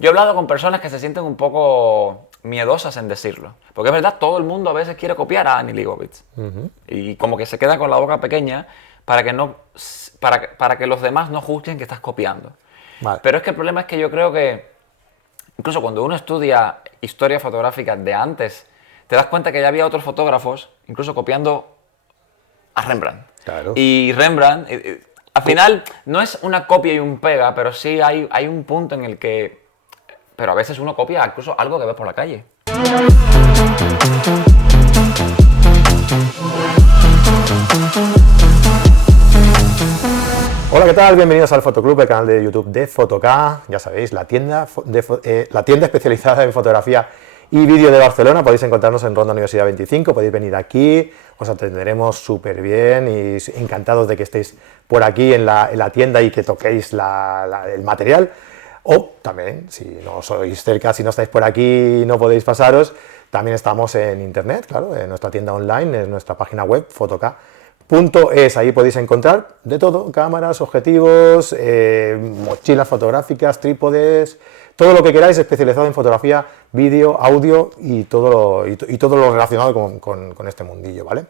Yo he hablado con personas que se sienten un poco miedosas en decirlo. Porque es verdad, todo el mundo a veces quiere copiar a Annie Leibovitz. Y como que se queda con la boca pequeña para que, no, para que los demás no juzguen que estás copiando. Vale. Pero es que el problema es que yo creo que incluso cuando uno estudia historia fotográfica de antes, te das cuenta que ya había otros fotógrafos, incluso copiando a Rembrandt. Claro. Y Rembrandt, al final, no es una copia y un pega, pero sí hay un punto en el que... Pero a veces uno copia incluso algo que ves por la calle. Hola, ¿qué tal? Bienvenidos al Fotoclub, el canal de YouTube de Fotoca. Ya sabéis, la tienda especializada en fotografía y vídeo de Barcelona. Podéis encontrarnos en Ronda Universidad 25, podéis venir aquí, os atenderemos súper bien y encantados de que estéis por aquí en la tienda y que toquéis el material. O también, si no sois cerca, si no estáis por aquí y no podéis pasaros, también estamos en internet, claro, en nuestra tienda online, en nuestra página web, fotoca.es. Ahí podéis encontrar de todo: cámaras, objetivos, mochilas fotográficas, trípodes, todo lo que queráis especializado en fotografía, vídeo, audio y todo lo relacionado con este mundillo, ¿vale?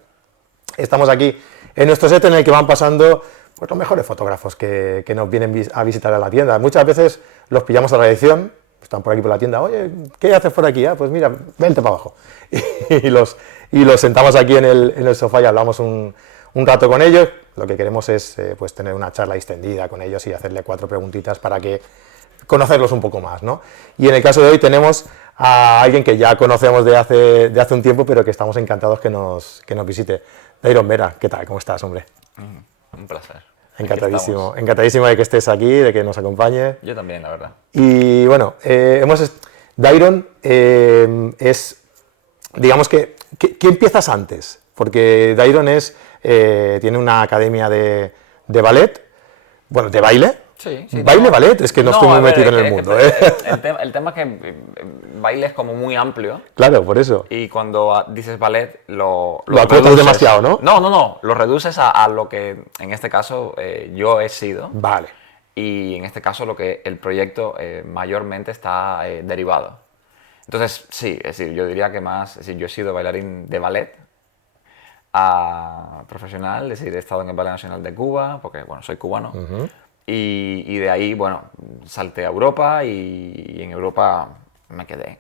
Estamos aquí en nuestro set en el que van pasando pues, los mejores fotógrafos que nos vienen a visitar a la tienda. Muchas veces los pillamos a la dirección, están por aquí por la tienda. Oye, ¿qué haces por aquí? Ah, pues mira, vente para abajo. Y los sentamos aquí en el sofá y hablamos un rato con ellos. Lo que queremos es pues tener una charla extendida con ellos y hacerle 4 preguntitas para que conocerlos un poco más, ¿no? Y en el caso de hoy tenemos a alguien que ya conocemos de hace un tiempo, pero que estamos encantados que nos visite. Dairon Vera, ¿qué tal? ¿Cómo estás, hombre? Un placer. Encantadísimo, encantadísimo de que estés aquí, de que nos acompañes. Yo también, la verdad. Y bueno, Dairon es, digamos que, ¿qué empiezas antes? Porque Dairon tiene una academia de ballet, bueno, de baile. Sí, sí, Baile, no. ballet, es que no estoy A muy ver, metido es en el que mundo, ¿eh? el tema es que baile es como muy amplio Claro, por eso. y cuando dices ballet Lo acotas reduces. demasiado, ¿no? No, lo reduces a lo que en este caso yo he sido Vale. y en este caso lo que el proyecto mayormente está derivado. Entonces, sí, es decir, yo diría que más, es decir, yo he sido bailarín de ballet profesional, es decir, he estado en el Ballet Nacional de Cuba, porque, bueno, soy cubano, y de ahí, bueno, salté a Europa y en Europa me quedé,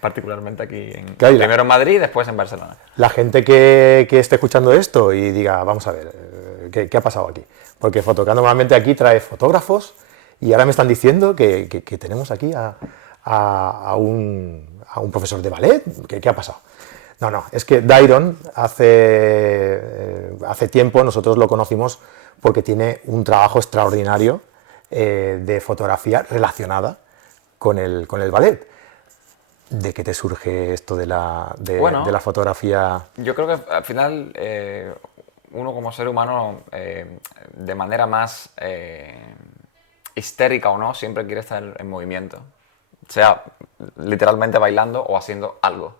particularmente aquí, Claro, primero en Madrid y después en Barcelona. la gente que esté escuchando esto y diga, vamos a ver, ¿qué ha pasado aquí? Porque Fotoca normalmente aquí trae fotógrafos y ahora me están diciendo que tenemos aquí a un profesor de ballet. ¿Qué ha pasado? No, es que Dairon hace tiempo nosotros lo conocimos porque tiene un trabajo extraordinario de fotografía relacionada con el ballet. ¿De qué te surge esto de la Bueno, fotografía? yo creo que al final uno como ser humano, de manera más histérica o no, siempre quiere estar en movimiento, sea literalmente bailando o haciendo algo.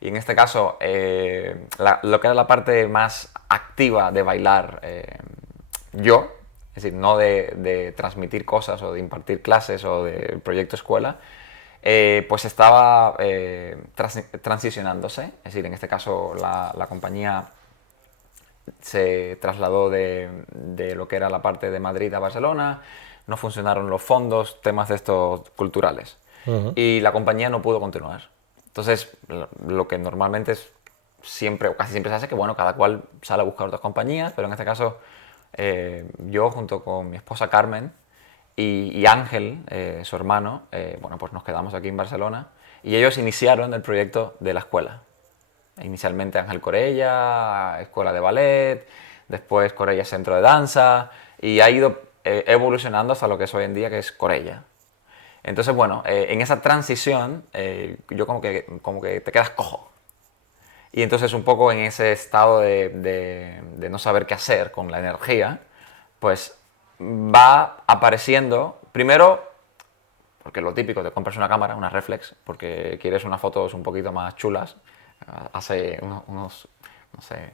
Y en este caso, lo que era la parte más activa de bailar yo, es decir, no de transmitir cosas o de impartir clases o de proyecto escuela, pues estaba transicionándose. Es decir, en este caso la compañía se trasladó de lo que era la parte de Madrid a Barcelona, no funcionaron los fondos, temas de estos culturales. Y la compañía no pudo continuar. Entonces, lo que normalmente es siempre, o casi siempre se hace, que bueno, cada cual sale a buscar otras compañías, pero en este caso yo junto con mi esposa Carmen y Ángel, su hermano, bueno, pues nos quedamos aquí en Barcelona y ellos iniciaron el proyecto de la escuela. Inicialmente Ángel Corella, escuela de ballet, después Corella Centro de Danza y ha ido evolucionando hasta lo que es hoy en día, que es Corella. Entonces, bueno, en esa transición yo como que te quedas cojo. Y entonces un poco en ese estado de no saber qué hacer con la energía, pues va apareciendo, primero, porque lo típico, te compras una cámara, una reflex, porque quieres unas fotos un poquito más chulas, hace unos no sé,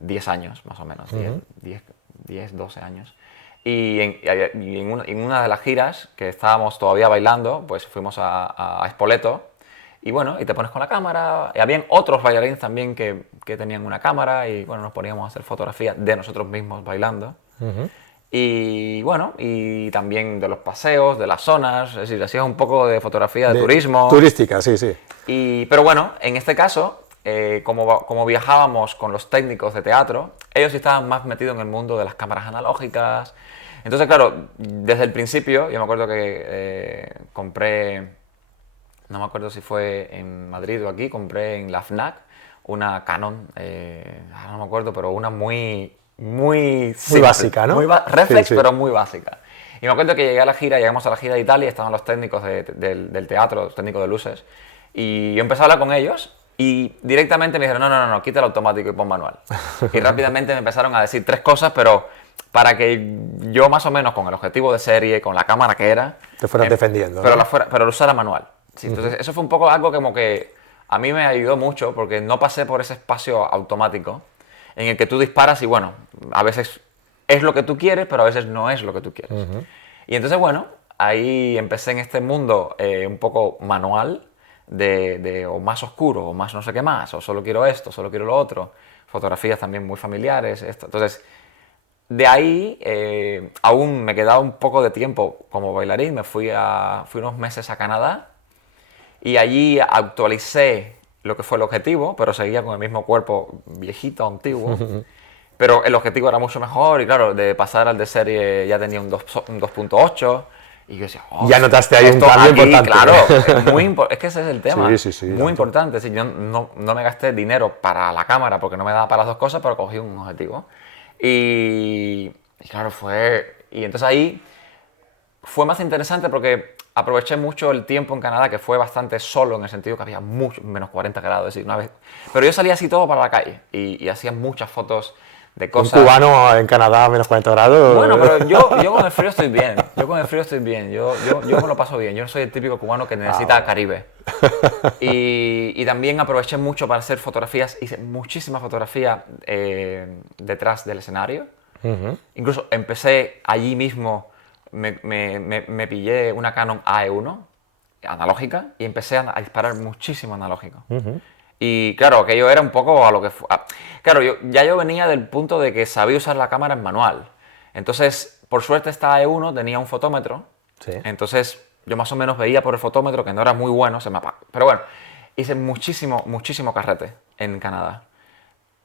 10 años más o menos, 10, 12 años. Y en una de las giras, que estábamos todavía bailando, pues fuimos a Spoleto. Y bueno, y te pones con la cámara. Y habían otros bailarines también que tenían una cámara. Y bueno, nos poníamos a hacer fotografías de nosotros mismos bailando. Y bueno, y también de los paseos, de las zonas. Es decir, hacías un poco de fotografía de turismo. Turística, sí, sí. Pero bueno, en este caso, como viajábamos con los técnicos de teatro, ellos sí estaban más metidos en el mundo de las cámaras analógicas. Entonces, claro, desde el principio, yo me acuerdo que compré, no me acuerdo si fue en Madrid o aquí, compré en la FNAC una Canon, no me acuerdo, pero una muy simple, básica, ¿no? Reflex, Sí, sí. pero muy básica. Y me acuerdo que llegamos a la gira de Italia, estaban los técnicos del teatro, los técnicos de luces, y yo empecé a hablar con ellos y directamente me dijeron, no, quita el automático y pon manual. Y rápidamente me empezaron a decir 3 cosas, pero para que yo más o menos con el objetivo de serie, con la cámara que era... Te fueras defendiendo, pero, ¿no? pero lo usara manual. Sí, entonces eso fue un poco algo como que a mí me ayudó mucho porque no pasé por ese espacio automático en el que tú disparas y bueno, a veces es lo que tú quieres, pero a veces no es lo que tú quieres. Y entonces bueno, ahí empecé en este mundo un poco manual o más oscuro, o más no sé qué más, o solo quiero esto, solo quiero lo otro. Fotografías también muy familiares. Entonces, de ahí aún me quedaba un poco de tiempo como bailarín. Fui unos meses a Canadá y allí actualicé lo que fue el objetivo, pero seguía con el mismo cuerpo viejito, antiguo. Pero el objetivo era mucho mejor y claro, de pasar al de serie ya tenía un 2.8 y yo decía, ya notaste ahí un esto cambio aquí, importante. claro, es que ese es el tema, Sí, muy tanto. importante. Es decir, yo no me gasté dinero para la cámara porque no me daba para las 2 cosas, pero cogí un objetivo. Y claro, y entonces ahí fue más interesante porque aproveché mucho el tiempo en Canadá, que fue bastante solo en el sentido que había mucho, menos 40 grados, es decir, una vez. Pero yo salía así todo para la calle y hacía muchas fotos de cosas. Un cubano en Canadá a menos 40 grados. Bueno, pero yo con el frío estoy bien. Yo con el frío estoy bien. Yo me lo paso bien. Yo no soy el típico cubano que necesita Caribe. Y también aproveché mucho para hacer fotografías. Hice muchísimas fotografías detrás del escenario. Incluso empecé allí mismo. Me pillé una Canon AE1 analógica y empecé a disparar muchísimo analógico. Y claro, aquello era un poco a lo que fue. Claro, yo venía del punto de que sabía usar la cámara en manual. Entonces, por suerte esta AE1 tenía un fotómetro. Sí. Entonces, yo más o menos veía por el fotómetro que no era muy bueno, se me apagó. Pero bueno, hice muchísimo carrete en Canadá.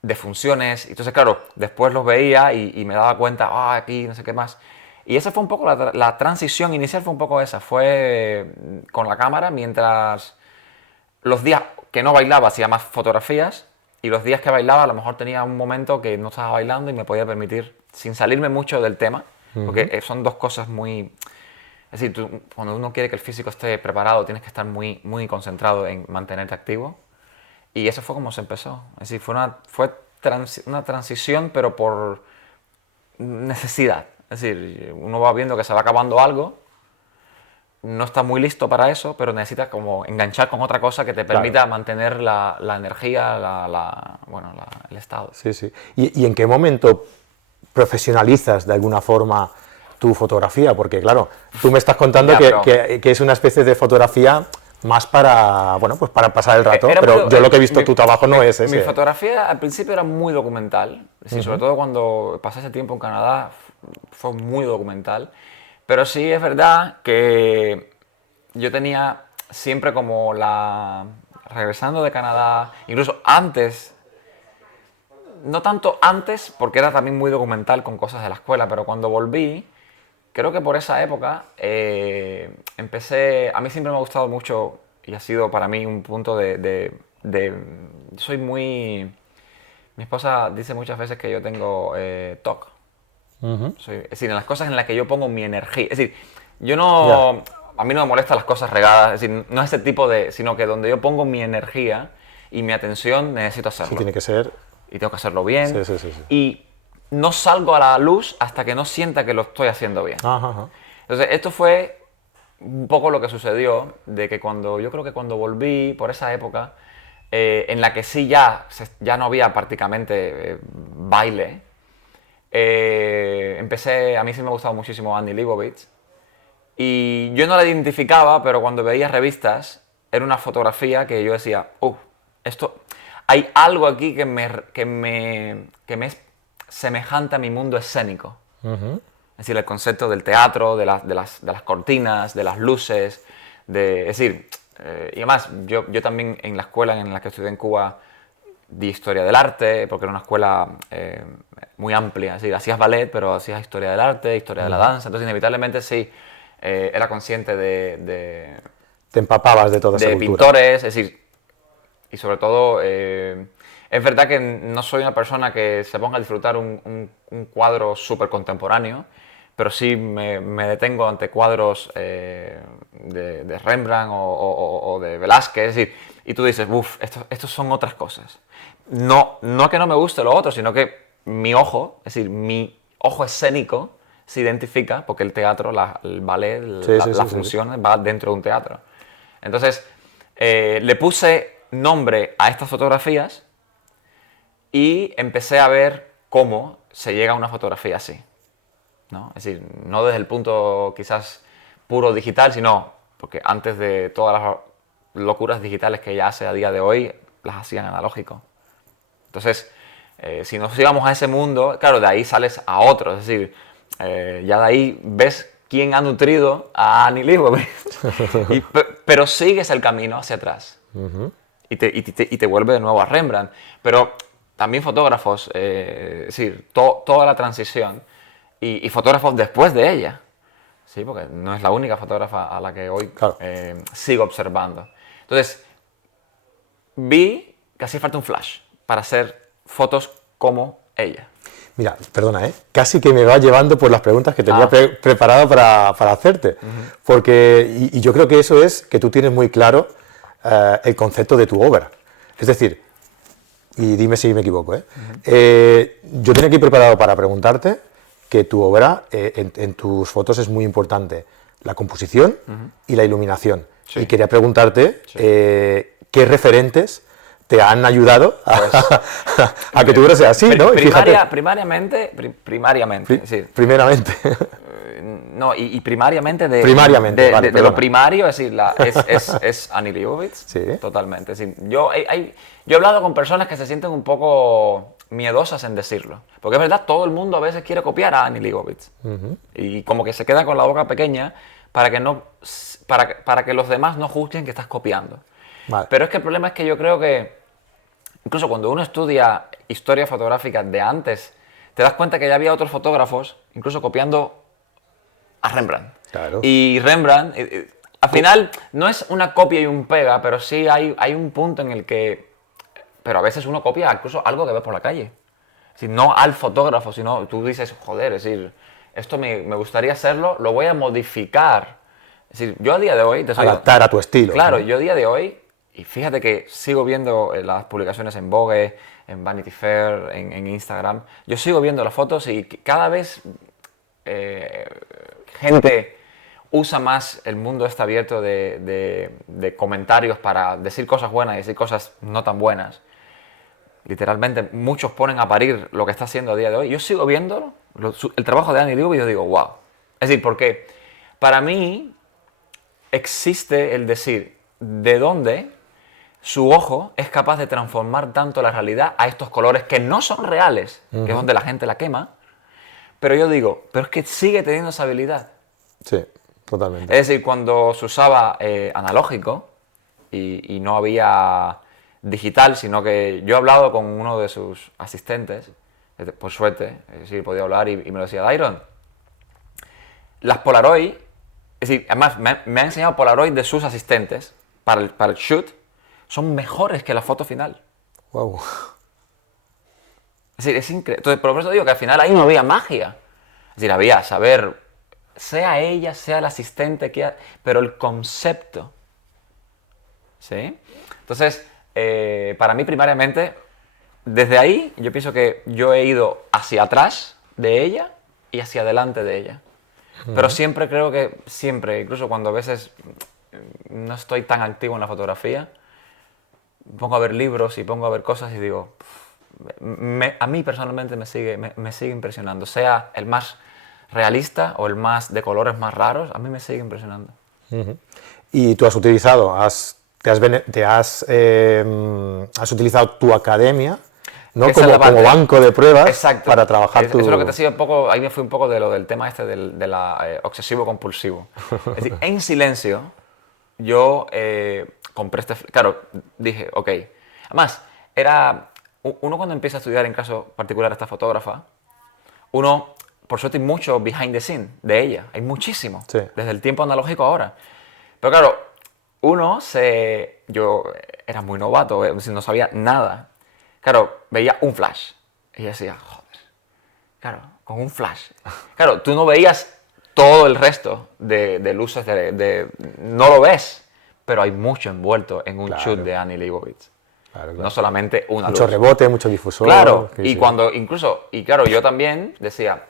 De funciones. Entonces, claro, después los veía y me daba cuenta, aquí no sé qué más. Y esa fue un poco la transición inicial, fue un poco esa. Fue con la cámara mientras los días que no bailaba hacía más fotografías y los días que bailaba a lo mejor tenía un momento que no estaba bailando y me podía permitir, sin salirme mucho del tema, porque son 2 cosas muy... Es decir, cuando uno quiere que el físico esté preparado tienes que estar muy concentrado en mantenerte activo y eso fue como se empezó. Es decir, fue una transición pero por necesidad. Es decir, uno va viendo que se va acabando algo, no está muy listo para eso, pero necesitas como enganchar con otra cosa que te permita mantener la energía, el estado. Sí, sí. ¿Y en qué momento profesionalizas de alguna forma tu fotografía? Porque claro, tú me estás contando que es una especie de fotografía más para, bueno, pues para pasar el rato, pero yo lo que he visto tu trabajo no es ese. Mi fotografía al principio era muy documental, es decir, sobre todo cuando pasé ese tiempo en Canadá fue muy documental, pero sí es verdad que yo tenía siempre como regresando de Canadá, incluso antes, no tanto antes porque era también muy documental con cosas de la escuela, pero cuando volví, creo que por esa época empecé, a mí siempre me ha gustado mucho y ha sido para mí un punto soy muy, mi esposa dice muchas veces que yo tengo TOC, es decir, en las cosas en las que yo pongo mi energía, es decir, yo no, a mí no me molestan las cosas regadas, es decir, no es ese tipo sino que donde yo pongo mi energía y mi atención necesito hacerlo. Sí, tiene que ser. Y tengo que hacerlo bien. Sí. Y no salgo a la luz hasta que no sienta que lo estoy haciendo bien. Ajá. Entonces, esto fue un poco lo que sucedió, de que yo creo que cuando volví por esa época, en la que sí ya no había prácticamente baile, a mí sí me ha gustado muchísimo Annie Leibovitz. Y yo no la identificaba, pero cuando veía revistas, era una fotografía que yo decía, esto, hay algo aquí que me es semejante a mi mundo escénico. Es decir, el concepto del teatro, de las cortinas, de las luces, es decir, y además, yo también en la escuela en la que estudié en Cuba di historia del arte, porque era una escuela muy amplia, es decir, hacías ballet, pero hacías historia del arte, historia de la danza, entonces inevitablemente sí, era consciente Te empapabas de toda esa de cultura. pintores, es decir, y sobre todo, es verdad que no soy una persona que se ponga a disfrutar un cuadro súper contemporáneo, pero sí me detengo ante cuadros de Rembrandt o de Velázquez, es decir, y tú dices, estos son otras cosas. No que no me guste lo otro, sino que mi ojo, es decir, mi ojo escénico se identifica, porque el teatro, el ballet, las funciones va dentro de un teatro. Entonces, le puse nombre a estas fotografías y empecé a ver cómo se llega a una fotografía así, ¿no? Es decir, no desde el punto quizás puro digital, sino porque antes de todas las locuras digitales que ella hace a día de hoy, las hacían analógico. Entonces, si nos íbamos a ese mundo, claro, de ahí sales a otro, es decir, ya de ahí ves quién ha nutrido a Annie Leibovitz, pero sigues el camino hacia atrás y te vuelve de nuevo a Rembrandt. Pero también fotógrafos, es decir, toda la transición y fotógrafos después de ella, ¿sí? Porque no es la única fotógrafa a la que hoy sigo observando. Entonces, vi que hacía falta un flash para hacer fotos como ella. Mira, perdona, casi que me va llevando por las preguntas que tenía preparado para hacerte. Porque, y yo creo que eso es que tú tienes muy claro el concepto de tu obra. Es decir, y dime si me equivoco, yo tenía aquí preparado para preguntarte que tu obra, en tus fotos es muy importante la composición y la iluminación. Sí. Y quería preguntarte qué referentes te han ayudado a que tu obra sea así, ¿no? Primeramente. No, y primariamente vale, de lo primario, es decir, es Annie Leibovitz, sí. Totalmente. Es decir, yo he hablado con personas que se sienten un poco miedosas en decirlo, porque es verdad, todo el mundo a veces quiere copiar a Annie Leibovitz, y como que se queda con la boca pequeña para que los demás no juzguen que estás copiando. Vale. Pero es que el problema es que yo creo que incluso cuando uno estudia historia fotográfica de antes, te das cuenta que ya había otros fotógrafos, incluso copiando a Rembrandt. Claro. Y Rembrandt, al final, no es una copia y un pega, pero sí hay un punto en el que... Pero a veces uno copia incluso algo que ves por la calle. Es decir, no al fotógrafo, sino tú dices, joder, es decir, esto me gustaría hacerlo, lo voy a modificar. Es decir, yo a día de hoy... Adaptar a tu estilo. Claro, ¿no? Yo a día de hoy... Y fíjate que sigo viendo las publicaciones en Vogue, en Vanity Fair, en Instagram. Yo sigo viendo las fotos y cada vez gente usa más el mundo este abierto de comentarios para decir cosas buenas y decir cosas no tan buenas. Literalmente, muchos ponen a parir lo que está haciendo a día de hoy. Yo sigo viendo el trabajo de Annie Leibovitz y yo digo, wow. Es decir, porque para mí existe el decir de dónde su ojo es capaz de transformar tanto la realidad a estos colores que no son reales, que es donde la gente la quema, pero yo digo, pero es que sigue teniendo esa habilidad. Sí, totalmente. Es decir, cuando se usaba analógico y no había digital, sino que yo he hablado con uno de sus asistentes, por suerte, es decir, podía hablar y me lo decía, Dairon, las Polaroid, es decir, además me ha enseñado Polaroid de sus asistentes para el shoot, son mejores que la foto final. Wow. Es decir, es increíble. Entonces, por eso digo que al final ahí no había magia. Es decir, había saber, sea ella, sea el asistente, pero el concepto. ¿Sí? Entonces, para mí primariamente, desde ahí yo pienso que yo he ido hacia atrás de ella y hacia adelante de ella. Pero siempre creo que, incluso cuando a veces no estoy tan activo en la fotografía, pongo a ver libros y pongo a ver cosas y digo, a mí personalmente me sigue impresionando. Sea el más realista o el más de colores más raros, a mí me sigue impresionando. Y tú has utilizado, has utilizado tu academia, ¿no? Esa es la como parte. banco de pruebas. Exacto. Para trabajar Eso es lo que te decía un poco, ahí me fui un poco de lo del tema este de la obsesivo-compulsivo. Es decir, en silencio, yo compré claro, dije, ok. Además, uno cuando empieza a estudiar, en caso particular, esta fotógrafa, uno, por suerte, hay mucho behind the scene de ella. Hay muchísimo. Sí. Desde el tiempo analógico ahora. Pero claro, yo era muy novato, no sabía nada. Claro, veía un flash. Y decía, joder, claro, con un flash. Claro, tú no veías todo el resto de luces, no lo ves, pero hay mucho envuelto en un shoot de Annie Leibovitz. Claro, claro. No solamente una mucho luz. rebote, mucho difusor. Claro, Sí, y sí. cuando incluso, y claro, yo también decía,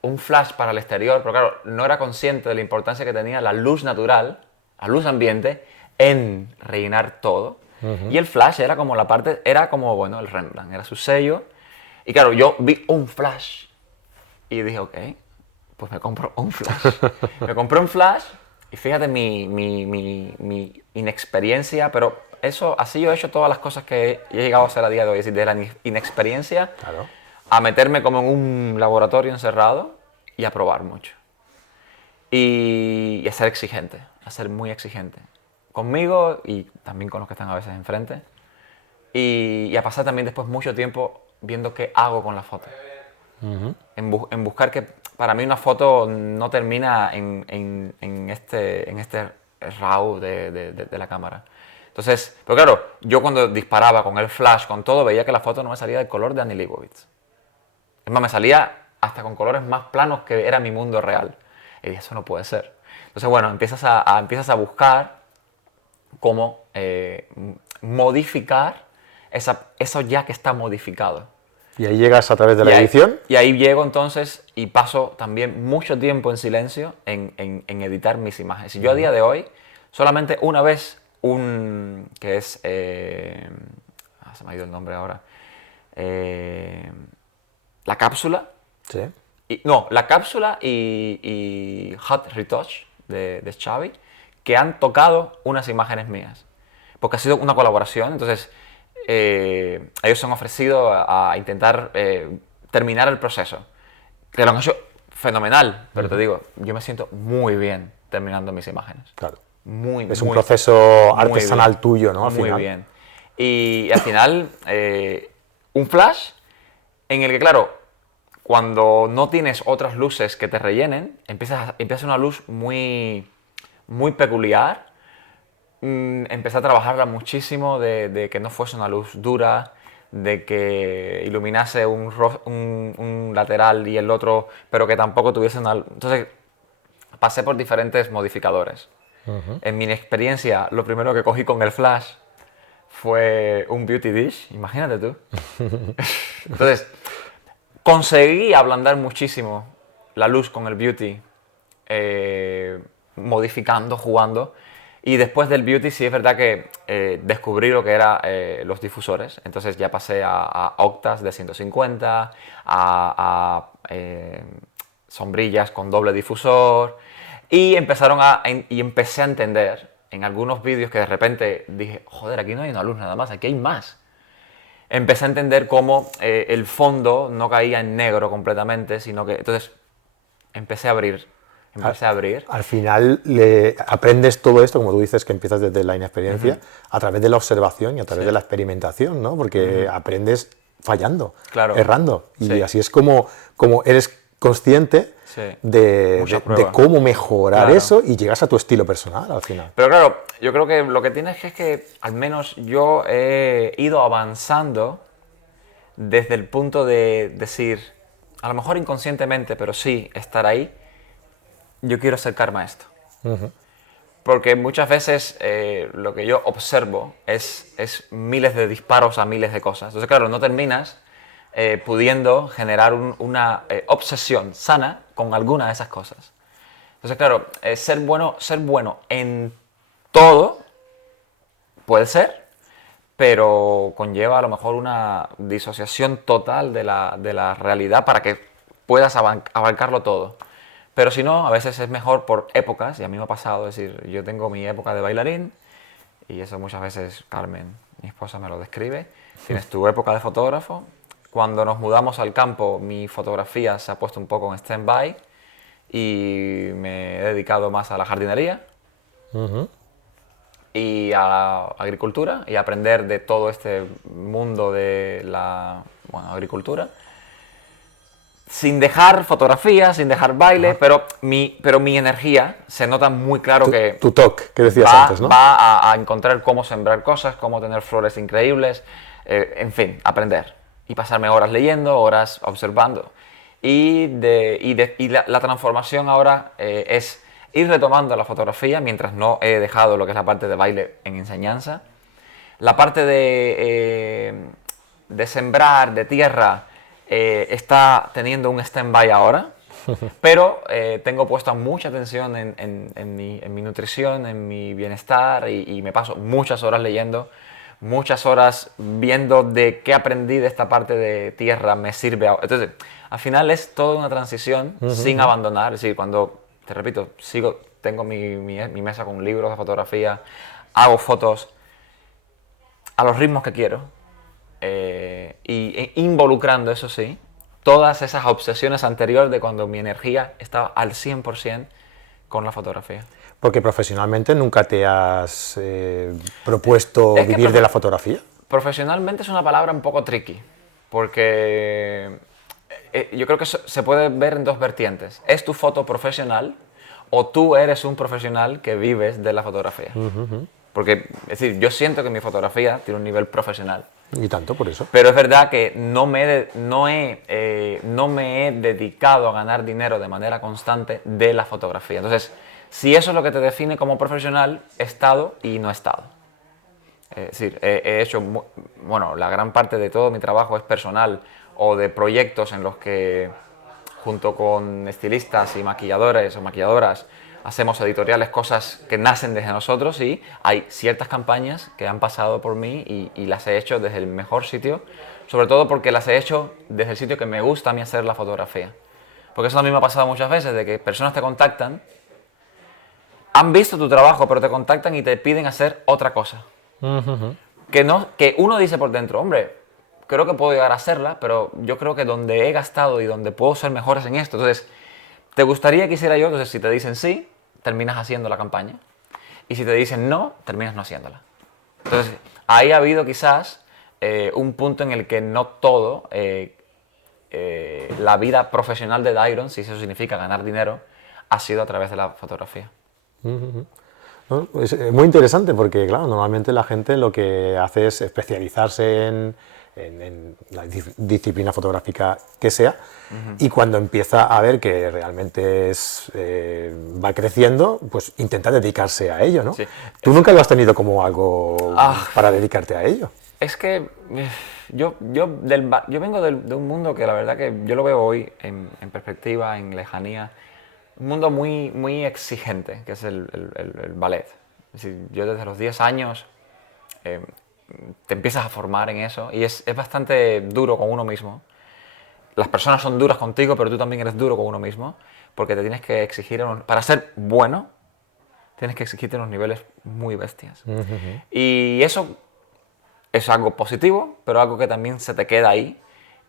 un flash para el exterior, pero claro, no era consciente de la importancia que tenía la luz natural, la luz ambiente, en rellenar todo. Y el flash era como la parte, era como, bueno, el Rembrandt, era su sello. Y claro, yo vi un flash y dije, ok, pues me compro un flash. Me compré un flash y fíjate mi inexperiencia, pero eso, así yo he hecho todas las cosas que he llegado a hacer a día de hoy, es decir, de la inexperiencia Claro. a meterme como en un laboratorio encerrado y a probar mucho. Y a ser exigente, a ser muy exigente. Conmigo y también con los que están a veces enfrente. Y a pasar también después mucho tiempo viendo qué hago con la foto. En buscar que para mí una foto no termina en este RAW de la cámara. Entonces, pero claro, yo cuando disparaba con el flash, con todo, veía que la foto no me salía del color de Annie Leibovitz. Es más, me salía hasta con colores más planos que era mi mundo real. Y dije, eso no puede ser. Entonces, bueno, empiezas a buscar cómo modificar eso ya que está modificado. Y ahí llegas a través de la edición. Y ahí llego entonces y paso también mucho tiempo en silencio en editar mis imágenes. Y yo a día de hoy, solamente una vez, que es... se me ha ido el nombre ahora. La cápsula. Sí. La cápsula y Hot Retouch de Xavi, que han tocado unas imágenes mías. Porque ha sido una colaboración, entonces ellos se han ofrecido a intentar terminar el proceso. Que lo han hecho fenomenal, pero te digo, yo me siento muy bien terminando mis imágenes. Claro. Muy, Es muy, un proceso muy artesanal bien, tuyo, ¿no? Al muy final. bien. Y al final, un flash en el que, claro, cuando no tienes otras luces que te rellenen, empieza una luz muy, muy peculiar. Empecé a trabajarla muchísimo de que no fuese una luz dura, de que iluminase un lateral y el otro, pero que tampoco tuviese una... Entonces, pasé por diferentes modificadores. En mi experiencia, lo primero que cogí con el flash fue un beauty dish, imagínate tú. Entonces, conseguí ablandar muchísimo la luz con el beauty, modificando, jugando. Y después del beauty sí es verdad que descubrí lo que eran los difusores. Entonces ya pasé a octas de 150, a sombrillas con doble difusor. Y empecé a entender en algunos vídeos que de repente dije, joder, aquí no hay una luz nada más, aquí hay más. Empecé a entender cómo el fondo no caía en negro completamente, sino que... Entonces empecé a abrir. Al final aprendes todo esto, como tú dices, que empiezas desde la inexperiencia, a través de la observación y a través de la experimentación, ¿no? Porque aprendes fallando, Claro. errando. Y Sí. así es como eres consciente de cómo mejorar eso y llegas a tu estilo personal al final. Pero claro, yo creo que lo que tienes es que al menos yo he ido avanzando desde el punto de decir, a lo mejor inconscientemente, pero sí estar ahí, yo quiero acercarme a esto. Porque muchas veces lo que yo observo es miles de disparos a miles de cosas. Entonces, claro, no terminas pudiendo generar una obsesión sana con alguna de esas cosas. Entonces, claro, ser bueno en todo puede ser, pero conlleva a lo mejor una disociación total de la realidad para que puedas abarcarlo todo. Pero si no, a veces es mejor por épocas, y a mí me ha pasado, es decir, yo tengo mi época de bailarín, y eso muchas veces Carmen, mi esposa, me lo describe. Tienes tu época de fotógrafo. Cuando nos mudamos al campo, mi fotografía se ha puesto un poco en stand-by y me he dedicado más a la jardinería y a la agricultura y a aprender de todo este mundo de la agricultura. Sin dejar fotografía, sin dejar baile, pero mi energía se nota muy claro que Tu TOC, que decías antes, ¿no? va a encontrar cómo sembrar cosas, cómo tener flores increíbles, en fin, aprender. Y pasarme horas leyendo, horas observando. Y la transformación ahora es ir retomando la fotografía mientras no he dejado lo que es la parte de baile en enseñanza. La parte de sembrar, de tierra, está teniendo un stand-by ahora, pero tengo puesta mucha atención en mi nutrición, en mi bienestar y me paso muchas horas leyendo, muchas horas viendo de qué aprendí de esta parte de tierra me sirve ahora. Entonces, al final es toda una transición sin abandonar, es decir, cuando, te repito, tengo mi mesa con libros de fotografía, hago fotos a los ritmos que quiero. Involucrando, eso sí, todas esas obsesiones anteriores de cuando mi energía estaba al 100% con la fotografía. Porque profesionalmente nunca te has propuesto vivir de la fotografía. Profesionalmente es una palabra un poco tricky, porque yo creo que se puede ver en dos vertientes. ¿Es tu foto profesional o tú eres un profesional que vives de la fotografía? Porque, es decir, yo siento que mi fotografía tiene un nivel profesional. Y tanto por eso. Pero es verdad que no me he dedicado a ganar dinero de manera constante de la fotografía. Entonces, si eso es lo que te define como profesional, he estado y no he estado. Es decir, he hecho, bueno, la gran parte de todo mi trabajo es personal o de proyectos en los que, junto con estilistas y maquilladores o maquilladoras, hacemos editoriales, cosas que nacen desde nosotros, y hay ciertas campañas que han pasado por mí y las he hecho desde el mejor sitio, sobre todo porque las he hecho desde el sitio que me gusta a mí hacer la fotografía. Porque eso a mí me ha pasado muchas veces, de que personas te contactan, han visto tu trabajo, pero te contactan y te piden hacer otra cosa. Que uno dice por dentro, hombre, creo que puedo llegar a hacerla, pero yo creo que donde he gastado y donde puedo ser mejores en esto, entonces, ¿te gustaría que hiciera yo? Entonces, si te dicen sí, terminas haciendo la campaña. Y si te dicen no, terminas no haciéndola. Entonces, ahí ha habido quizás un punto en el que no todo, la vida profesional de Dairon, si eso significa ganar dinero, ha sido a través de la fotografía. ¿No? Es muy interesante porque, claro, normalmente la gente lo que hace es especializarse en la disciplina fotográfica que sea, y cuando empieza a ver que realmente va creciendo, pues intenta dedicarse a ello, ¿no? Sí. ¿Tú nunca lo has tenido como algo para dedicarte a ello? Es que yo vengo de un mundo que la verdad que yo lo veo hoy en perspectiva, en lejanía, un mundo muy, muy exigente, que es el ballet. Es decir, yo desde los 10 años te empiezas a formar en eso y es bastante duro con uno mismo. Las personas son duras contigo, pero tú también eres duro con uno mismo, porque te tienes que exigir, para ser bueno, tienes que exigirte unos niveles muy bestias. Y eso es algo positivo, pero algo que también se te queda ahí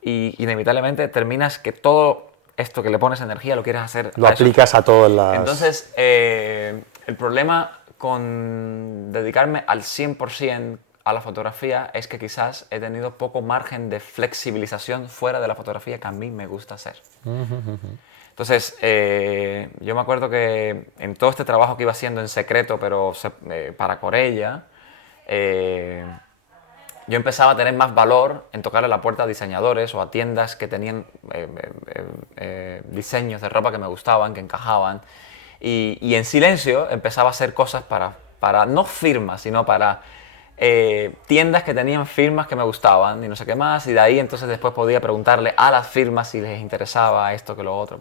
y inevitablemente terminas que todo esto que le pones energía lo quieres hacer. Lo aplicas a todas las... Entonces, el problema con dedicarme al 100% a la fotografía es que quizás he tenido poco margen de flexibilización fuera de la fotografía que a mí me gusta hacer. Entonces, yo me acuerdo que en todo este trabajo que iba haciendo en secreto, pero para Corella, yo empezaba a tener más valor en tocarle la puerta a diseñadores o a tiendas que tenían diseños de ropa que me gustaban, que encajaban. Y en silencio empezaba a hacer cosas para no firmas, sino para tiendas que tenían firmas que me gustaban y no sé qué más. Y de ahí entonces después podía preguntarle a las firmas si les interesaba esto que lo otro,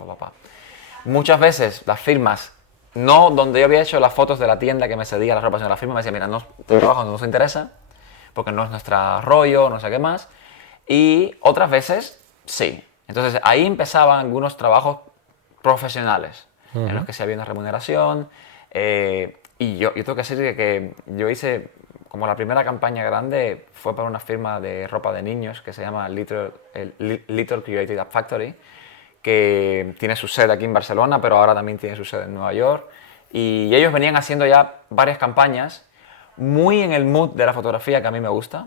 Muchas veces las firmas, no donde yo había hecho las fotos de la tienda que me cedía la ropa, sino la firma me decía, mira, tu trabajo no nos interesa, porque no es nuestro rollo, no sé qué más. Y otras veces, sí. Entonces ahí empezaban algunos trabajos profesionales, en los que sí había una remuneración. Y yo tengo que decir que yo hice, como la primera campaña grande, fue para una firma de ropa de niños que se llama Little Creative Factory, que tiene su sede aquí en Barcelona, pero ahora también tiene su sede en Nueva York. Y ellos venían haciendo ya varias campañas muy en el mood de la fotografía que a mí me gusta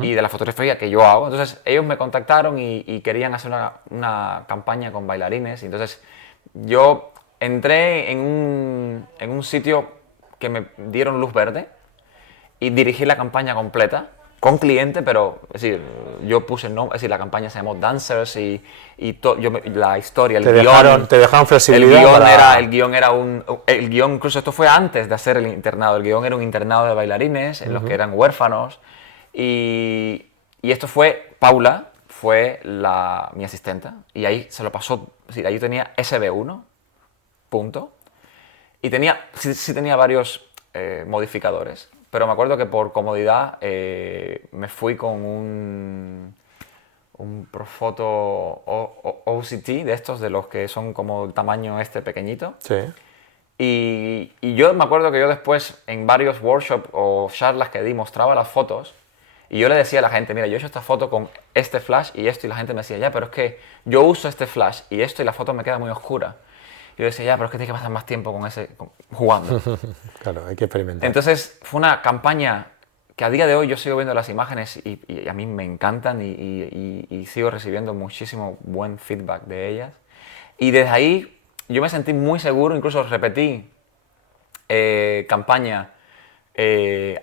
y de la fotografía que yo hago. Entonces ellos me contactaron y querían hacer una campaña con bailarines. Y entonces yo entré en un sitio que me dieron luz verde y dirigí la campaña completa con cliente, pero es decir, yo puse el nombre, es decir, la campaña se llamó Dancers y la historia, el guión... Te dejaron flexibilidad El guión era el guión, incluso esto fue antes de hacer el internado, el guión era un internado de bailarines en los que eran huérfanos y esto fue, Paula fue mi asistenta y ahí se lo pasó, es decir, ahí yo tenía SB1, punto, y sí tenía varios modificadores. Pero me acuerdo que por comodidad me fui con un Profoto OCT, de estos, de los que son como el tamaño este pequeñito. Sí. Y yo me acuerdo que yo después, en varios workshops o charlas que di, mostraba las fotos. Y yo le decía a la gente, mira, yo he hecho esta foto con este flash y esto. Y la gente me decía, ya, pero es que yo uso este flash y esto y la foto me queda muy oscura. Yo decía, ya, pero es que tienes que pasar más tiempo jugando. Claro, hay que experimentar. Entonces fue una campaña que a día de hoy yo sigo viendo las imágenes y a mí me encantan y sigo recibiendo muchísimo buen feedback de ellas. Y desde ahí yo me sentí muy seguro, incluso repetí campaña es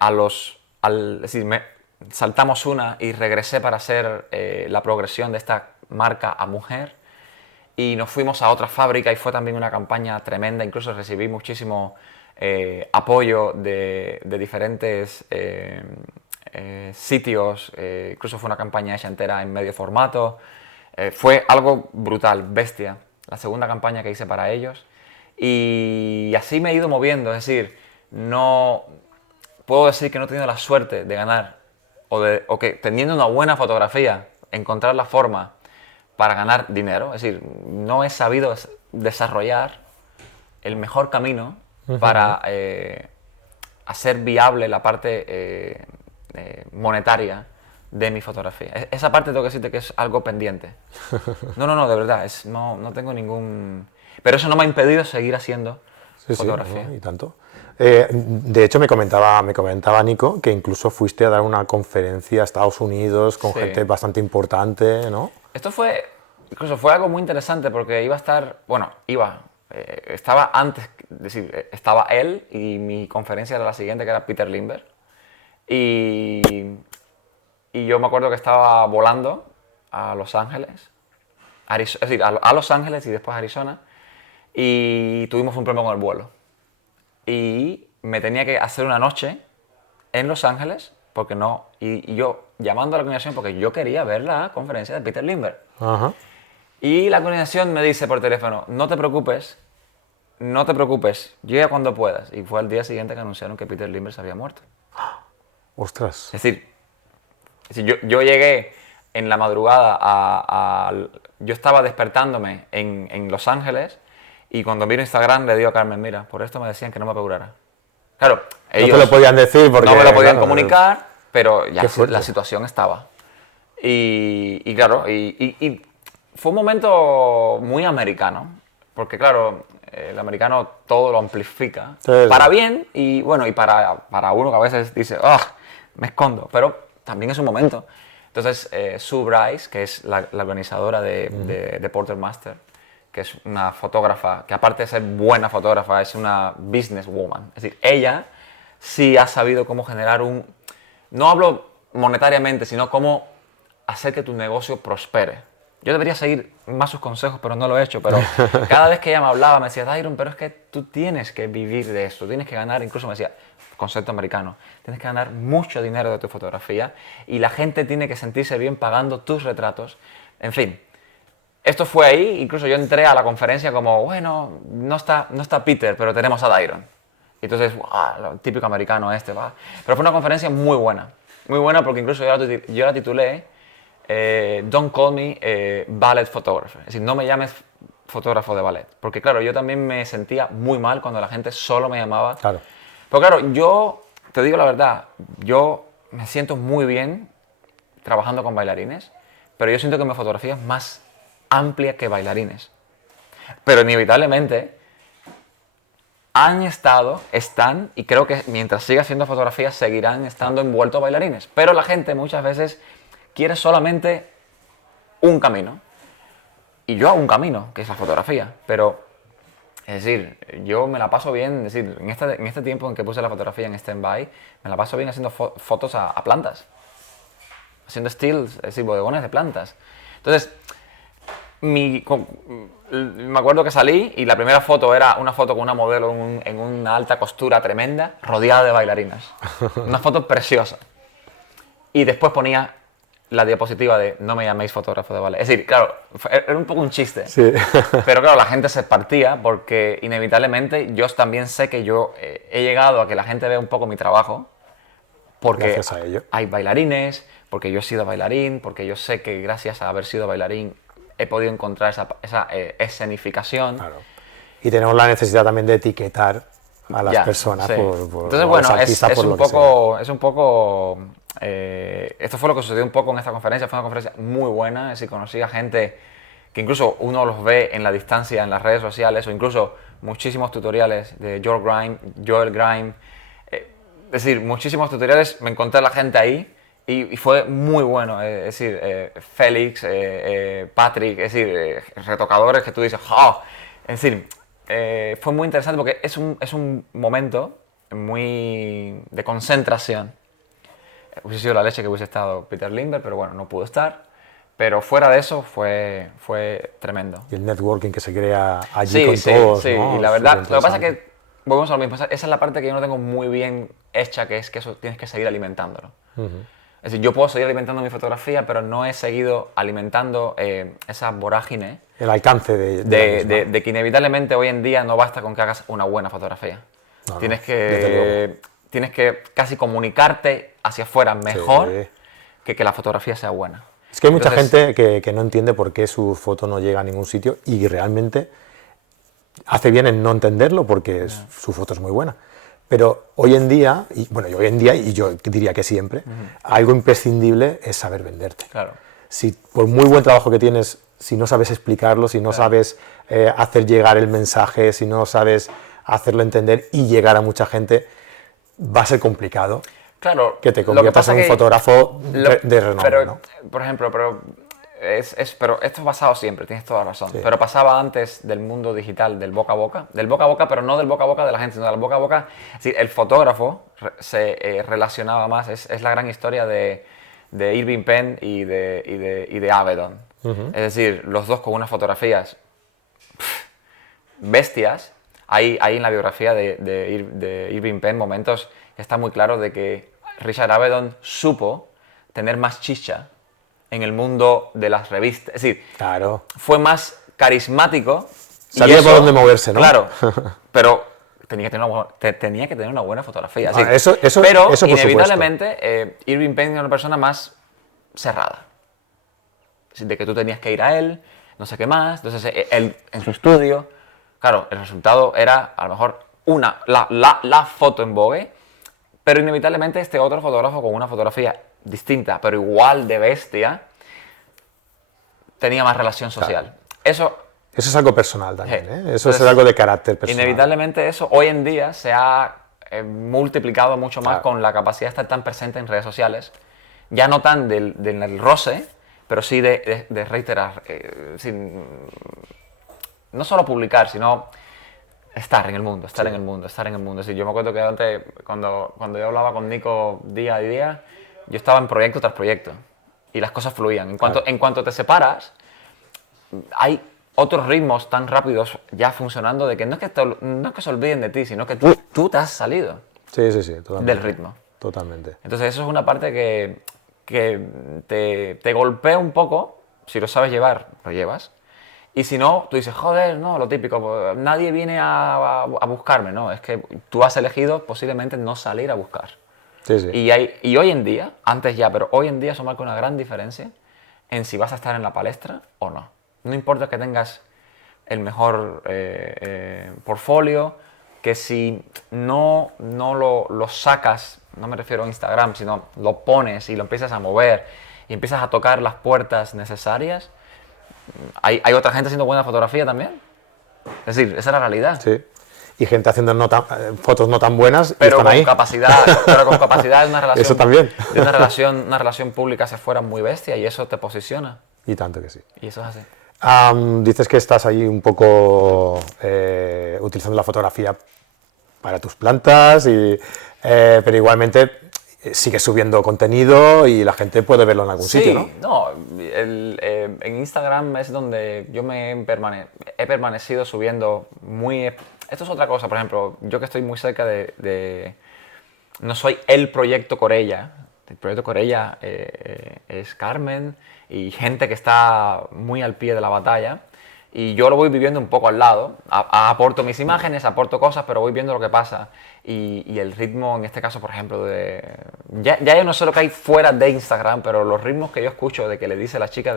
decir, saltamos una y regresé para hacer la progresión de esta marca a mujer. Y nos fuimos a otra fábrica y fue también una campaña tremenda, incluso recibí muchísimo apoyo de diferentes sitios, incluso fue una campaña hecha entera en medio formato. Fue algo brutal, bestia, la segunda campaña que hice para ellos. Y así me he ido moviendo, es decir, no puedo decir que no he tenido la suerte de ganar o que teniendo una buena fotografía, encontrar la forma para ganar dinero. Es decir, no he sabido desarrollar el mejor camino para hacer viable la parte monetaria de mi fotografía. Esa parte tengo que decirte que es algo pendiente. No, de verdad, no tengo ningún... Pero eso no me ha impedido seguir haciendo fotografía. Sí, ¿no? Y tanto. De hecho, me comentaba Nico que incluso fuiste a dar una conferencia a Estados Unidos con gente bastante importante, ¿no? Esto incluso fue algo muy interesante porque estaba antes, es decir, estaba él y mi conferencia era la siguiente, que era Peter Lindbergh. Y yo me acuerdo que estaba volando a Los Ángeles, es decir, a Los Ángeles y después a Arizona, y tuvimos un problema con el vuelo. Y me tenía que hacer una noche en Los Ángeles, porque no, y yo llamando a la organización porque yo quería ver la conferencia de Peter Lindbergh. Ajá. Y la organización me dice por teléfono, no te preocupes, llega cuando puedas. Y fue al día siguiente que anunciaron que Peter Lindbergh se había muerto. Ostras. Es decir yo llegué en la madrugada yo estaba despertándome en Los Ángeles y cuando miro Instagram le digo a Carmen, mira, por esto me decían que no me apurara. Claro, ellos no te lo podían decir porque... No me lo podían comunicar, pero ya Qué la situación estaba. Y claro, fue un momento muy americano, porque claro, el americano todo lo amplifica, Sí. para bien y bueno, y para uno que a veces dice, ¡ah! Me escondo, pero también es un momento. Entonces, Sue Bryce, que es la organizadora de Porter Master, que es una fotógrafa, que aparte de ser buena fotógrafa, es una businesswoman. Es decir, ella sí ha sabido cómo generar no hablo monetariamente, sino cómo hacer que tu negocio prospere. Yo debería seguir más sus consejos, pero no lo he hecho. Pero cada vez que ella me hablaba, me decía, Dairon, pero es que tú tienes que vivir de esto, tienes que ganar, incluso me decía, concepto americano, tienes que ganar mucho dinero de tu fotografía y la gente tiene que sentirse bien pagando tus retratos. En fin, esto fue ahí, incluso yo entré a la conferencia como, bueno, no está Peter, pero tenemos a Dairon. Y entonces, wow, lo típico americano va. Pero fue una conferencia muy buena. muy buena porque incluso yo la titulé Don't Call Me Ballet Photographer. Es decir, no me llames fotógrafo de ballet. Porque claro, yo también me sentía muy mal cuando la gente solo me llamaba. Claro. Pero claro, yo te digo la verdad, yo me siento muy bien trabajando con bailarines, pero yo siento que mi fotografía es más amplia que bailarines. Pero inevitablemente están, y creo que mientras siga haciendo fotografías seguirán estando envueltos bailarines. Pero la gente muchas veces quiere solamente un camino. Y yo hago un camino, que es la fotografía. Pero, es decir, yo me la paso bien, es decir, en este tiempo en que puse la fotografía en stand-by, me la paso bien haciendo fotos a plantas. Haciendo stills, es decir, bodegones de plantas. Entonces, me acuerdo que salí y la primera foto era una foto con una modelo en una alta costura tremenda, rodeada de bailarinas. Una foto preciosa. Y después ponía la diapositiva de no me llaméis fotógrafo de ballet. Es decir, claro, era un poco un chiste. Sí. Pero claro, la gente se partía porque inevitablemente yo también sé que yo he llegado a que la gente vea un poco mi trabajo. Porque Gracias a ello. hay bailarines, porque yo he sido bailarín, porque yo sé que gracias a haber sido bailarín he podido encontrar esa escenificación. Claro. Y tenemos la necesidad también de etiquetar a las personas sí. por Entonces, los bueno, artistas por lo que es un poco... esto fue lo que sucedió un poco en esta conferencia. Fue una conferencia muy buena, es decir, conocí a gente que incluso uno los ve en la distancia en las redes sociales, o incluso muchísimos tutoriales de Joel Grime. Es decir, muchísimos tutoriales, me encontré a la gente ahí y fue muy bueno. Es decir, Félix, Patrick, es decir, retocadores que tú dices, ¡oh! Es decir, fue muy interesante porque es un momento muy de concentración. Hubiese sido la leche que hubiese estado Peter Lindbergh, pero bueno, no pudo estar. Pero fuera de eso fue tremendo. Y el networking que se crea allí con todos, sí, ¿no? y la verdad, lo que pasa es que volvemos a lo mismo. Esa es la parte que yo no tengo muy bien hecha, que es que eso tienes que seguir alimentándolo. Es decir, yo puedo seguir alimentando mi fotografía, pero no he seguido alimentando esa vorágine. El alcance de que inevitablemente hoy en día no basta con que hagas una buena fotografía. No, tienes desde que casi comunicarte hacia afuera mejor que la fotografía sea buena. Es que hay mucha gente que no entiende por qué su foto no llega a ningún sitio y realmente hace bien en no entenderlo porque su foto es muy buena. Pero hoy en día, y yo diría que siempre, algo imprescindible es saber venderte. Claro. Si por muy buen trabajo que tienes, si no sabes explicarlo, si no sabes hacer llegar el mensaje, si no sabes hacerlo entender y llegar a mucha gente, va a ser complicado. Claro, Que te conviertas en un fotógrafo de renombre, pero, ¿no? Por ejemplo, pero esto es basado siempre, tienes toda la razón. Sí. Pero pasaba antes del mundo digital, del boca a boca, pero no del boca a boca de la gente, sino del boca a boca. Es decir, el fotógrafo se relacionaba más, es la gran historia de Irving Penn y de Avedon. Es decir, los dos con unas fotografías bestias. Hay en la biografía de Irving Penn momentos que está muy claro de que Richard Avedon supo tener más chicha en el mundo de las revistas. Es decir, Claro. fue más carismático. Sabía por dónde moverse, ¿no? Claro, pero tenía que tener una buena fotografía. Ah, eso pero por inevitablemente Irving Penn era una persona más cerrada. Es decir, de que tú tenías que ir a él, no sé qué más. Entonces, él en su estudio, claro, el resultado era a lo mejor la foto en vogue, pero inevitablemente este otro fotógrafo con una fotografía distinta, pero igual de bestia, tenía más relación social. Claro. Eso es algo personal también, ¿eh? Eso Entonces, es algo de carácter personal. Inevitablemente eso hoy en día se ha multiplicado mucho más Claro. con la capacidad de estar tan presente en redes sociales. Ya no tan del roce, pero sí de reiterar. No solo publicar, sino estar en el mundo, estar en el mundo. Es decir, yo me acuerdo que antes, cuando yo hablaba con Nico día a día, yo estaba en proyecto tras proyecto y las cosas fluían. En cuanto te separas, hay otros ritmos tan rápidos ya funcionando de que no es que se olviden de ti, sino que tú te has salido Sí, totalmente. del ritmo. Totalmente. Entonces eso es una parte que te golpea un poco. Si lo sabes llevar, lo llevas. Y si no, tú dices, joder, no, lo típico, pues, nadie viene a buscarme, ¿no? Es que tú has elegido posiblemente no salir a buscar. Sí, sí. Y hoy en día, antes ya, pero hoy en día eso marca una gran diferencia en si vas a estar en la palestra o no. No importa que tengas el mejor portfolio, que si no lo sacas, no me refiero a Instagram, sino lo pones y lo empiezas a mover y empiezas a tocar las puertas necesarias, hay otra gente haciendo buena fotografía también. Es decir, esa es la realidad. Sí. Y gente haciendo fotos no tan buenas Pero y están con ahí. pero con capacidad de una relación, Eso también. de una relación pública hacia afuera muy bestia, y eso te posiciona. Y tanto que sí. Y eso es así. Dices que estás ahí un poco utilizando la fotografía para tus plantas, pero igualmente sigues subiendo contenido y la gente puede verlo en algún sitio, ¿no? No, en Instagram es donde yo he permanecido subiendo muy... Esto es otra cosa, por ejemplo, yo que estoy muy cerca no soy el proyecto Corella. El proyecto Corella es Carmen y gente que está muy al pie de la batalla. Y yo lo voy viviendo un poco al lado. Aporto mis imágenes, aporto cosas, pero voy viendo lo que pasa. Y el ritmo, en este caso, por ejemplo, ya yo no sé lo que hay fuera de Instagram, pero los ritmos que yo escucho de que le dice la chica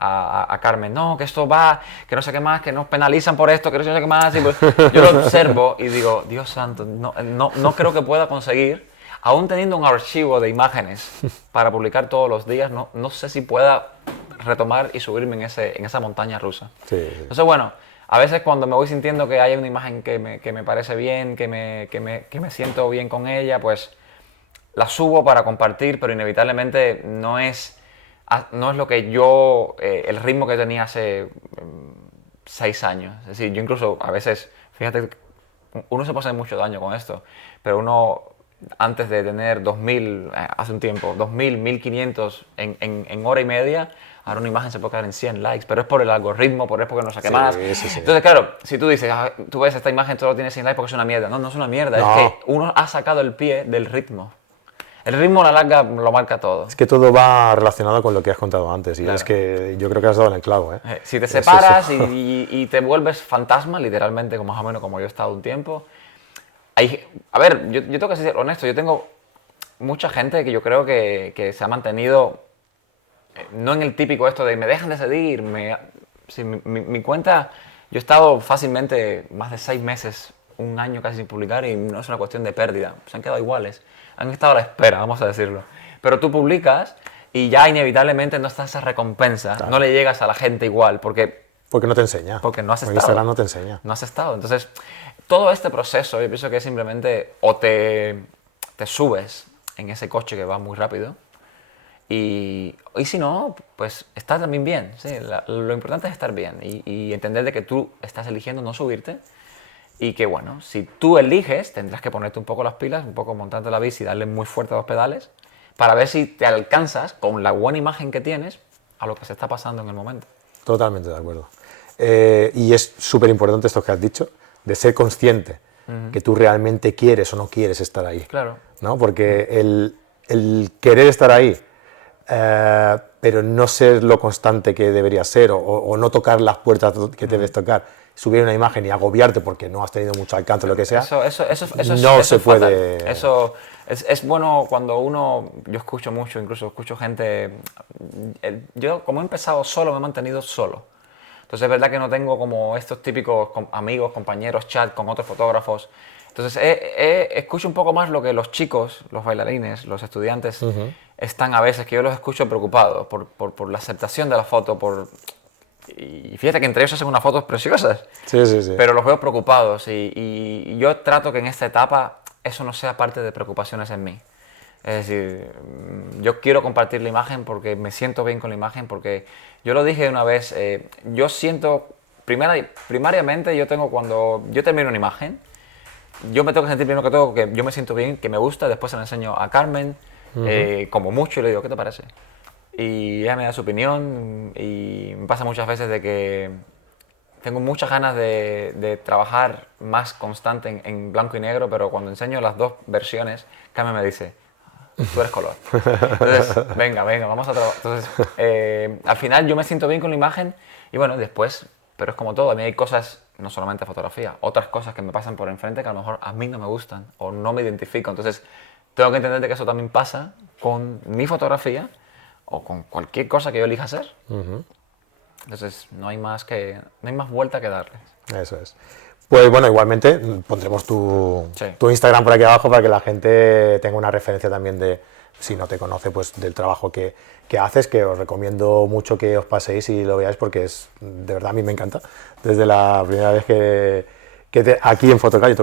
a Carmen, no, que esto va, que no sé qué más, que nos penalizan por esto, que no sé qué más. Y pues, yo lo observo y digo, Dios santo, no creo que pueda conseguir, aún teniendo un archivo de imágenes para publicar todos los días, no sé si pueda retomar y subirme en esa montaña rusa. Sí, sí. Entonces, bueno, a veces cuando me voy sintiendo que hay una imagen que me parece bien, que me siento bien con ella, pues la subo para compartir, pero inevitablemente no es lo que yo, el ritmo que tenía hace 6 años. Es decir, yo incluso a veces, fíjate, uno se puede hacer mucho daño con esto, pero uno antes de tener 2000, hace un tiempo, 2000, 1500 en hora y media, ahora una imagen se puede quedar en 100 likes, pero es por el algoritmo, es porque no saqué más. Sí, sí. Entonces, claro, si tú dices, tú ves esta imagen, solo tiene 100 likes porque es una mierda. No es una mierda, No. es que uno ha sacado el pie del ritmo. El ritmo a la larga lo marca todo. Es que todo va relacionado con lo que has contado antes y Claro. es que yo creo que has dado en el clavo, ¿eh? Si te Es eso. separas y te vuelves fantasma, literalmente, como más o menos como yo he estado un tiempo. A ver, yo tengo que ser honesto, yo tengo mucha gente que yo creo que se ha mantenido, no en el típico esto de me dejan de seguir, sí, mi cuenta, yo he estado fácilmente más de 6 meses, un año casi sin publicar y no es una cuestión de pérdida, se han quedado iguales, han estado a la espera, vamos a decirlo. Pero tú publicas y ya inevitablemente no está esa recompensa, claro. No le llegas a la gente igual, porque no te enseña. Porque no has estado. Instagram no te enseña. No has estado. Entonces, todo este proceso, yo pienso que es simplemente o te subes en ese coche que va muy rápido y si no, pues estás también bien. ¿Sí? Lo importante es estar bien y entender de que tú estás eligiendo no subirte y que, bueno, si tú eliges, tendrás que ponerte un poco las pilas, un poco montarte la bici y darle muy fuerte a los pedales para ver si te alcanzas con la buena imagen que tienes a lo que se está pasando en el momento. Totalmente de acuerdo. Y es súper importante esto que has dicho, de ser consciente que tú realmente quieres o no quieres estar ahí. Claro. ¿No? Porque el querer estar ahí, pero no ser lo constante que deberías ser o no tocar las puertas que debes tocar, subir una imagen y agobiarte porque no has tenido mucho alcance o lo que sea, no se puede... Eso es bueno cuando yo escucho mucho, incluso escucho gente, yo como he empezado solo, me he mantenido solo. Entonces es verdad que no tengo como estos típicos amigos, compañeros, chat con otros fotógrafos. Entonces escucho un poco más lo que los chicos, los bailarines, los estudiantes están a veces, que yo los escucho preocupados por la aceptación de la foto, y fíjate que entre ellos hacen unas fotos preciosas, sí. Pero los veo preocupados y yo trato que en esta etapa eso no sea parte de preocupaciones en mí. Es decir, yo quiero compartir la imagen porque me siento bien con la imagen, porque yo lo dije una vez, yo siento, primariamente yo tengo, cuando yo termino una imagen, yo me tengo que sentir primero que todo que yo me siento bien, que me gusta, después se la enseño a Carmen, como mucho, y le digo, ¿qué te parece? Y ella me da su opinión y me pasa muchas veces de que tengo muchas ganas de trabajar más constante en blanco y negro, pero cuando enseño las dos versiones, Carmen me dice, tú eres color. Entonces, venga, vamos a trabajar. Entonces, al final yo me siento bien con la imagen y bueno, después, pero es como todo, a mí hay cosas, no solamente fotografía, otras cosas que me pasan por enfrente que a lo mejor a mí no me gustan o no me identifico. Entonces, tengo que entender de que eso también pasa con mi fotografía o con cualquier cosa que yo elija hacer. Entonces no hay más vuelta que darles. Eso es. Pues bueno, igualmente pondremos tu Instagram por aquí abajo para que la gente tenga una referencia también de, si no te conoce, pues del trabajo que haces, que os recomiendo mucho que os paséis y lo veáis porque es, de verdad, a mí me encanta. Desde la primera vez aquí en Fotoca, yo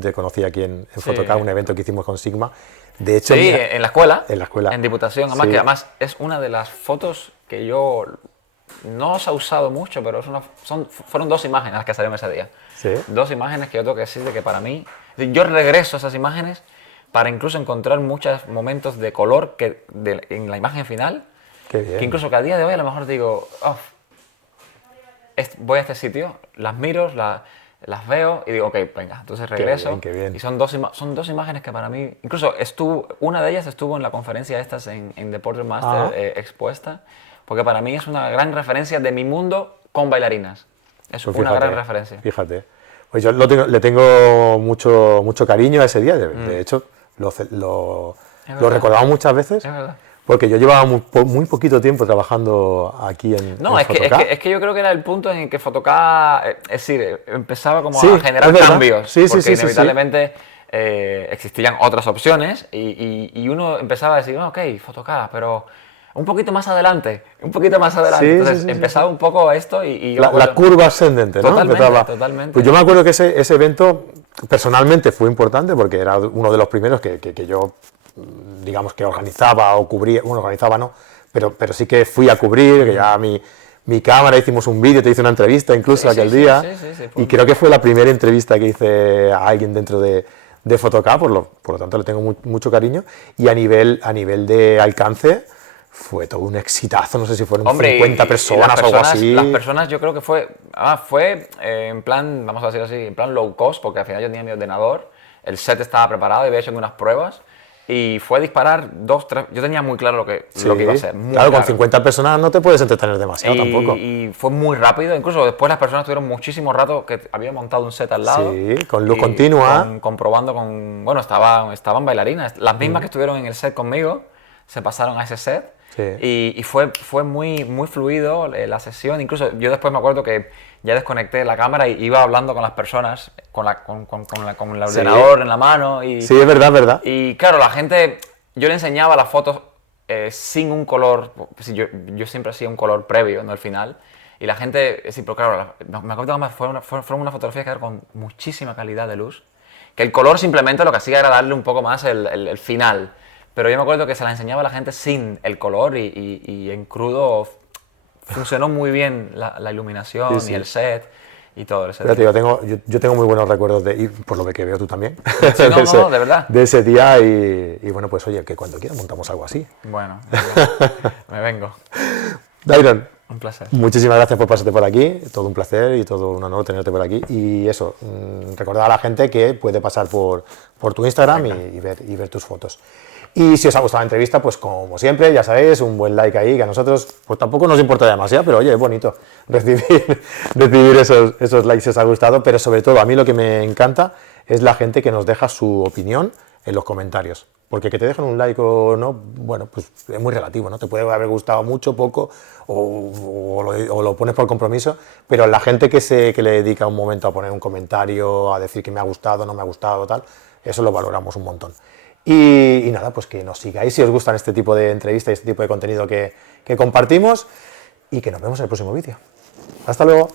te conocí aquí en Fotoca, un evento que hicimos con Sigma. De hecho, sí, en la escuela. En la escuela. En Diputación. Además, que además es una de las fotos que yo no os he usado mucho, pero fueron 2 imágenes las que salieron ese día. ¿Sí? 2 imágenes que yo tengo que decir de que para mí, yo regreso a esas imágenes para incluso encontrar muchos momentos de color en la imagen final. Qué bien. Que incluso que a día de hoy a lo mejor digo, voy a este sitio, las miro, las veo y digo, ok, venga, entonces regreso. Qué bien. Y son dos imágenes que para mí, incluso una de ellas estuvo en la conferencia estas en The Portrait Master expuesta, porque para mí es una gran referencia de mi mundo con bailarinas. Es pues una gran referencia. Fíjate. Pues yo le tengo mucho cariño a ese día. De hecho, lo recordaba muchas veces. Es verdad. Porque yo llevaba muy poquito tiempo trabajando aquí en Fotoca. Es que yo creo que era el punto en el que Fotoca, es decir, empezaba como a generar cambios. Porque inevitablemente existían otras opciones y uno empezaba a decir, ok, Fotoca, pero un poquito más adelante. Entonces empezaba un poco esto y la curva ascendente, ¿no? Totalmente. Pues yo me acuerdo que ese evento personalmente fue importante porque era uno de los primeros que yo, digamos, que organizaba o cubría, bueno, organizaba no, pero sí que fui a cubrir, que ya mi cámara, hicimos un vídeo, te hice una entrevista incluso aquel día, y creo que fue la primera entrevista que hice a alguien dentro de Fotoca, por lo tanto le tengo mucho cariño, y a nivel de alcance fue todo un exitazo, no sé si fueron 50 personas o algo así. Las personas yo creo que fue en plan, vamos a decir así, en plan low cost, porque al final yo tenía mi ordenador, el set estaba preparado y había hecho unas pruebas, y fue disparar 2, 3. Yo tenía muy claro lo que iba a ser. Claro, con 50 personas no te puedes entretener demasiado tampoco. Y fue muy rápido. Incluso después las personas tuvieron muchísimo rato que había montado un set al lado. Sí, con luz continua. Comprobando con. Bueno, estaban bailarinas. Las mismas que estuvieron en el set conmigo se pasaron a ese set. Sí. Y fue muy fluido la sesión. Incluso yo después me acuerdo que ya desconecté la cámara y iba hablando con las personas, con el ordenador en la mano. Sí, es verdad. Y claro, la gente, yo le enseñaba las fotos sin un color, yo siempre hacía un color previo, no al final. Y la gente, sí, pero claro, me acuerdo que fueron unas fotografías que eran con muchísima calidad de luz, que el color simplemente lo que hacía era darle un poco más el final. Pero yo me acuerdo que se la enseñaba a la gente sin el color y en crudo funcionó muy bien la iluminación y el set y todo. Yo tengo muy buenos recuerdos y por lo que veo tú también, sí, de verdad. De ese día y bueno, pues oye, que cuando quieras montamos algo así. Bueno, me vengo. Dairon, un placer. Muchísimas gracias por pasarte por aquí, todo un placer y todo un honor tenerte por aquí. Y eso, recordad a la gente que puede pasar por tu Instagram y ver tus fotos. Y si os ha gustado la entrevista, pues como siempre, ya sabéis, un buen like ahí, que a nosotros pues tampoco nos importa demasiado, pero oye, es bonito recibir esos likes si os ha gustado, pero sobre todo a mí lo que me encanta es la gente que nos deja su opinión en los comentarios, porque que te dejen un like o no, bueno, pues es muy relativo, ¿no? Te puede haber gustado mucho, poco, o lo pones por compromiso, pero la gente que le dedica un momento a poner un comentario, a decir que me ha gustado, no me ha gustado, tal, eso lo valoramos un montón. Y nada, pues que nos sigáis si os gustan este tipo de entrevistas y este tipo de contenido que compartimos y que nos vemos en el próximo vídeo. Hasta luego.